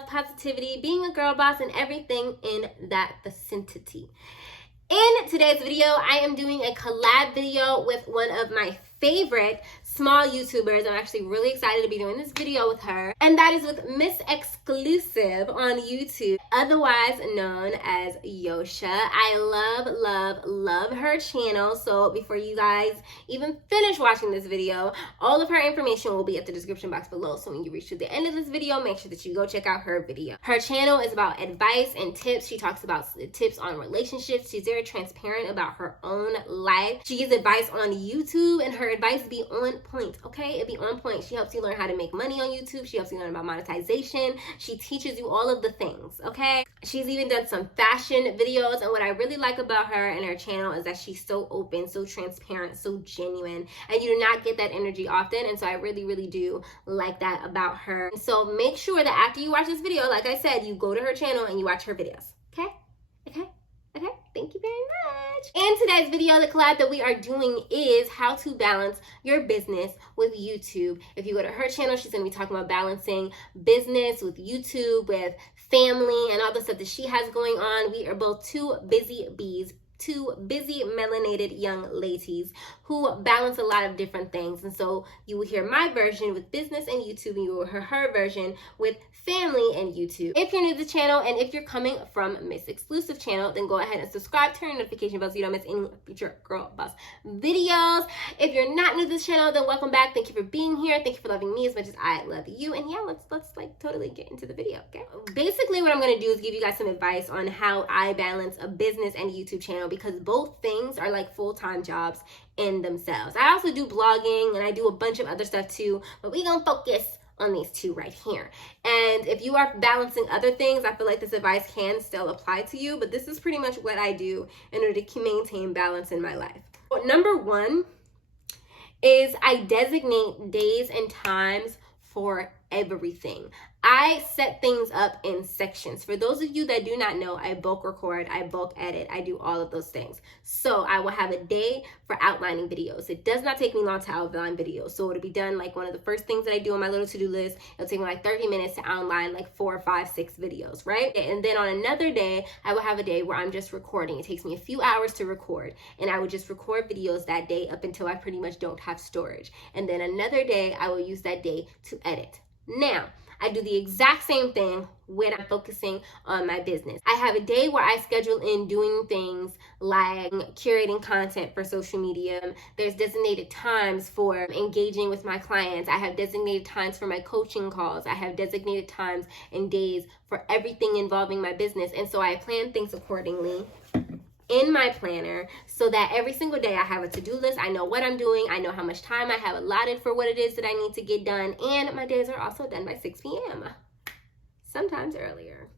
love, positivity, being a girl boss, and everything in that vicinity. In today's video, I am doing a collab video with one of my favorite small YouTubers. I'm actually really excited to be doing this video with her, and that is with Miss Exclusive on YouTube, otherwise known as Yosha. I love her channel. So before you guys even finish watching this video, all of her information will be at the description box below. So when you reach to the end of this video, make sure that you go check out her video. Her channel is about advice and tips. She talks about tips on relationships. She's very transparent about her own life. She gives advice on YouTube, and her advice be on point, okay? It be on point. She helps you learn how to make money on YouTube. She helps you learn about monetization. She teaches you all of the things, okay? She's even done some fashion videos, and what I really like about her and her channel is that she's so open, so transparent, so genuine, and you do not get that energy often, and so I really do like that about her. So make sure that after you watch this video, like I said, you go to her channel and you watch her videos, okay? Okay, thank you very much. In today's video, the collab that we are doing is how to balance your business with YouTube. If you go to her channel, she's going to be talking about balancing business with YouTube, with family, and all the stuff that she has going on. We are both two busy bees, two busy melanated young ladies who balance a lot of different things. And so you will hear my version with business and YouTube, and you will hear her version with family and YouTube. If you're new to the channel, and if you're coming from Miss Exclusive channel, then go ahead and subscribe, turn on notification bells so you don't miss any future girl boss videos. If you're not new to this channel, then welcome back. Thank you for being here. Thank you for loving me as much as I love you. And yeah, let's like totally get into the video, okay? Basically what I'm gonna do is give you guys some advice on how I balance a business and YouTube channel, because both things are like full-time jobs in themselves. I also do blogging and I do a bunch of other stuff too, but we gonna focus on these two right here. And if you are balancing other things, I feel like this advice can still apply to you, but this is pretty much what I do in order to maintain balance in my life. Number one is I designate days and times for everything. I set things up in sections. For those of you that do not know, I bulk record, I bulk edit, I do all of those things. So I will have a day for outlining videos. It does not take me long to outline videos. So it'll be done like one of the first things that I do on my little to-do list. It'll take me like 30 minutes to outline like 4, 5, 6 videos, right? And then on another day, I will have a day where I'm just recording. It takes me a few hours to record, and I would just record videos that day up until I pretty much don't have storage. And then another day, I will use that day to edit. Now, I do the exact same thing when I'm focusing on my business. I have a day where I schedule in doing things like curating content for social media. There's designated times for engaging with my clients. I have designated times for my coaching calls. I have designated times and days for everything involving my business. And so I plan things accordingly in my planner so that every single day I have a to-do list. I know what I'm doing. I know how much time I have allotted for what it is that I need to get done. And my days are also done by 6 p.m. sometimes earlier.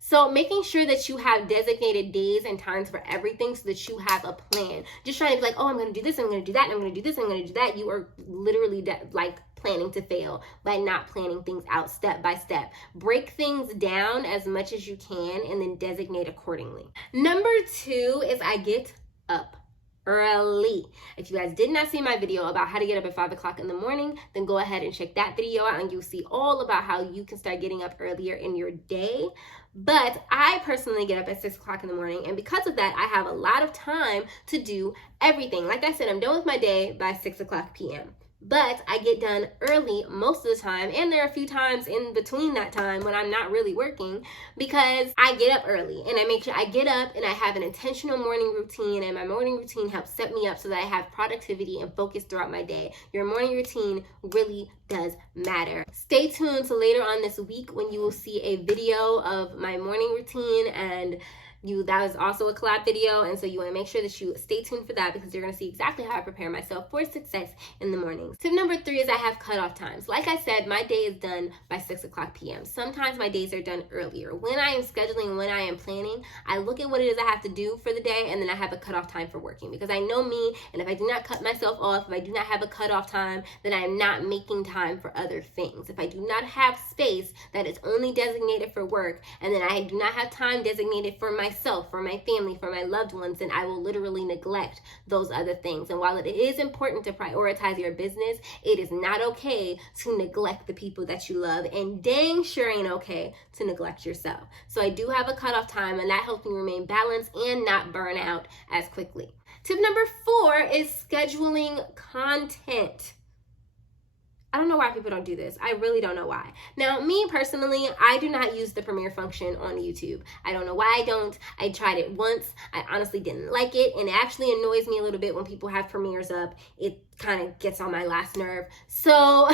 So making sure that you have designated days and times for everything so that you have a plan. Just trying to be like, oh, I'm going to do this, I'm going to do that, I'm going to do this, I'm going to do that. You are literally like planning to fail by not planning things out step by step. Break things down as much as you can and then designate accordingly. Number 2 is I get up early. If you guys did not see my video about how to get up at 5 o'clock in the morning, then go ahead and check that video out and you'll see all about how you can start getting up earlier in your day. But I personally get up at 6 o'clock in the morning, and because of that, I have a lot of time to do everything. Like I said, I'm done with my day by 6 o'clock p.m. But I get done early most of the time, and there are a few times in between that time when I'm not really working, because I get up early and I make sure I get up and I have an intentional morning routine, and my morning routine helps set me up so that I have productivity and focus throughout my day. Your morning routine really does matter. Stay tuned to later on this week when you will see a video of my morning routine, and that is also a collab video, and so you want to make sure that you stay tuned for that, because you're going to see exactly how I prepare myself for success in the mornings. Tip number 3 is I have cutoff times. Like I said, my day is done by 6 o'clock p.m. Sometimes my days are done earlier. When I am scheduling, when I am planning, I look at what it is I have to do for the day, and then I have a cutoff time for working, because I know me, and if I do not cut myself off, if I do not have a cutoff time, then I am not making time for other things. If I do not have space that is only designated for work, and then I do not have time designated for my myself, for my family, for my loved ones, then I will literally neglect those other things. And while it is important to prioritize your business, it is not okay to neglect the people that you love, and dang sure ain't okay to neglect yourself. So I do have a cutoff time, and that helps me remain balanced and not burn out as quickly. Tip number 4 is scheduling content. I don't know why people don't do this. I really don't know why. Now, me personally, I do not use the premiere function on YouTube. I don't know why I don't. I tried it once. I honestly didn't like it, and it actually annoys me a little bit when people have premieres up. It kind of gets on my last nerve. So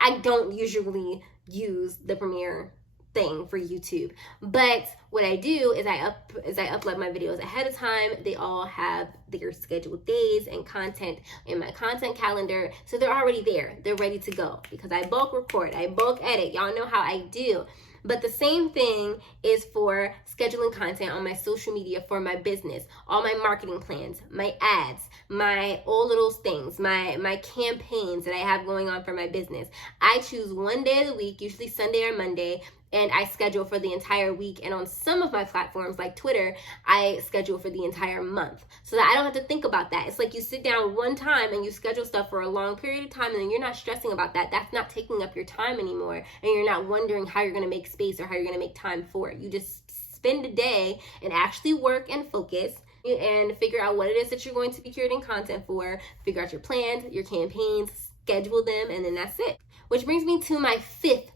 I don't usually use the premiere thing for YouTube. But what I do is I upload my videos ahead of time. They all have their scheduled days and content in my content calendar. So they're already there. They're ready to go because I bulk record, I bulk edit. Y'all know how I do. But the same thing is for scheduling content on my social media for my business, all my marketing plans, my ads, my all little things, my campaigns that I have going on for my business. I choose one day of the week, usually Sunday or Monday, and I schedule for the entire week. And on some of my platforms like Twitter, I schedule for the entire month so that I don't have to think about that. It's like you sit down one time and you schedule stuff for a long period of time, and then you're not stressing about that. That's not taking up your time anymore, and you're not wondering how you're going to make space or how you're going to make time for it. You just spend a day and actually work and focus and figure out what it is that you're going to be creating content for, figure out your plans, your campaigns, schedule them, and then that's it. Which brings me to my 5th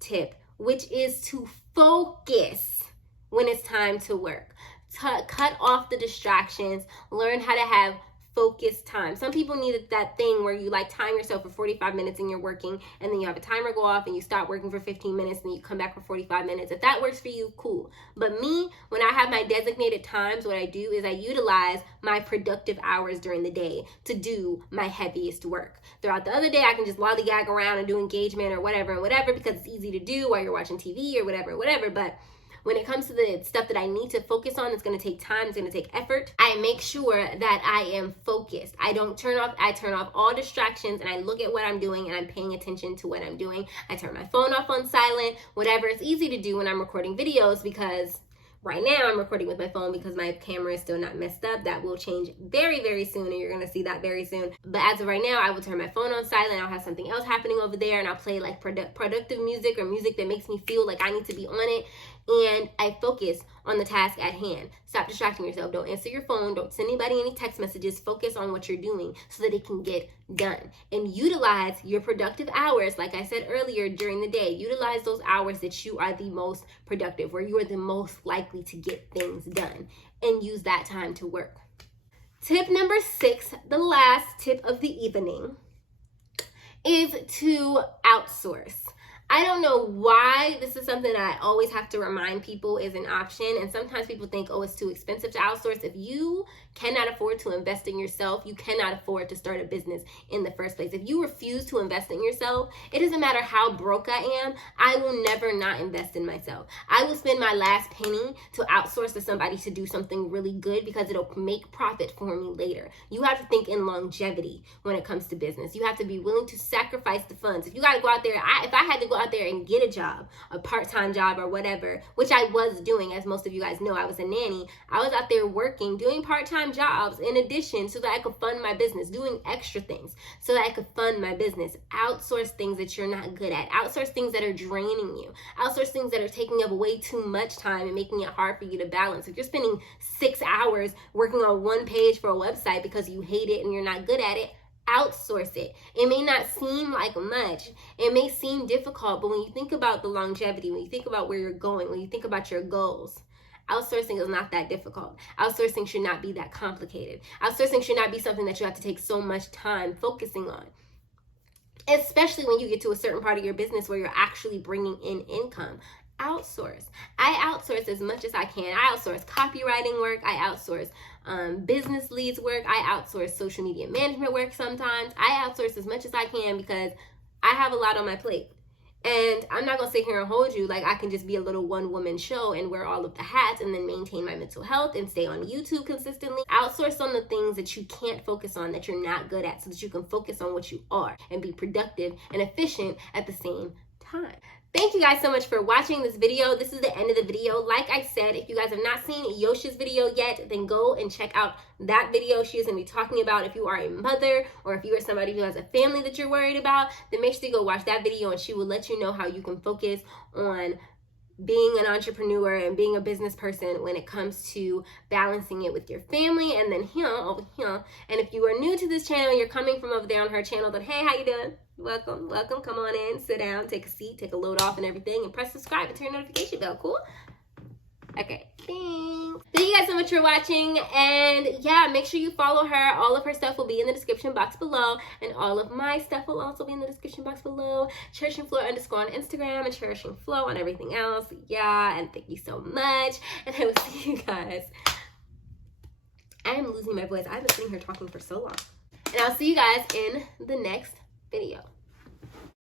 tip, which is to focus when it's time to work. Cut off the distractions. Learn how to have focused time. Some people need that thing where you like time yourself for 45 minutes and you're working, and then you have a timer go off and you stop working for 15 minutes and you come back for 45 minutes. If that works for you, cool. But me, when I have my designated times, what I do is I utilize my productive hours during the day to do my heaviest work. Throughout the other day, I can just lollygag around and do engagement or whatever because it's easy to do while you're watching TV or whatever. But when it comes to the stuff that I need to focus on, it's going to take time, it's going to take effort. I make sure that I am focused. I turn off all distractions, and I look at what I'm doing and I'm paying attention to what I'm doing. I turn my phone off on silent, whatever. It's easy to do when I'm recording videos because right now I'm recording with my phone because my camera is still not messed up. That will change very, very soon, and you're going to see that very soon. But as of right now, I will turn my phone on silent. I'll have something else happening over there, and I'll play like productive music or music that makes me feel like I need to be on it. And I focus on the task at hand. Stop distracting yourself. Don't answer your phone. Don't send anybody any text messages. Focus on what you're doing so that it can get done. And utilize your productive hours, like I said earlier, during the day. Utilize those hours that you are the most productive, where you are the most likely to get things done. And use that time to work. Tip number 6, the last tip of the evening, is to outsource. I don't know why this is something that I always have to remind people is an option. And sometimes people think, oh, it's too expensive to outsource. If you cannot afford to invest in yourself, you cannot afford to start a business in the first place. If you refuse to invest in yourself, it doesn't matter how broke I am, I will never not invest in myself. I will spend my last penny to outsource to somebody to do something really good because it'll make profit for me later. You have to think in longevity when it comes to business. You have to be willing to sacrifice the funds. If you got to go out there, if I had to go out there and get a job, a part-time job or whatever, which I was doing, as most of you guys know, I was a nanny. I was out there working, doing part-time jobs in addition so that I could fund my business, doing extra things so that I could fund my business. Outsource things that you're not good at. Outsource things that are draining you. Outsource things that are taking up way too much time and making it hard for you to balance. If you're spending 6 hours working on one page for a website because you hate it and you're not good at it, outsource it. It may not seem like much. It may seem difficult, but when you think about the longevity, when you think about where you're going, when you think about your goals, outsourcing is not that difficult. Outsourcing should not be that complicated. Outsourcing should not be something that you have to take so much time focusing on, especially when you get to a certain part of your business where you're actually bringing in income. Outsource. I outsource as much as I can. I outsource copywriting work. I outsource business leads work. I outsource social media management work sometimes. I outsource as much as I can because I have a lot on my plate. And I'm not going to sit here and hold you like I can just be a little one-woman show and wear all of the hats and then maintain my mental health and stay on YouTube consistently. Outsource on the things that you can't focus on, that you're not good at, so that you can focus on what you are and be productive and efficient at the same time. Thank you guys so much for watching this video. This is the end of the video. Like I said, if you guys have not seen Yosha's video yet, then go and check out that video. She is going to be talking about if you are a mother or if you are somebody who has a family that you're worried about, then make sure you go watch that video and she will let you know how you can focus on being an entrepreneur and being a business person when it comes to balancing it with your family and then here, over here. And if you are new to this channel, you're coming from over there on her channel, then hey, how you doing? Welcome, welcome. Come on in, sit down, take a seat, take a load off and everything, and press subscribe and turn notification bell. Cool? Okay, thanks. Thank you guys so much for watching, and yeah, make sure you follow her. All of her stuff will be in the description box below, and all of my stuff will also be in the description box below. CherishingFlo _ on Instagram and CherishingFlo on everything else. Yeah, and thank you so much, and I will see you guys. I am losing my voice. I've been sitting here talking for so long, and I'll see you guys in the next video.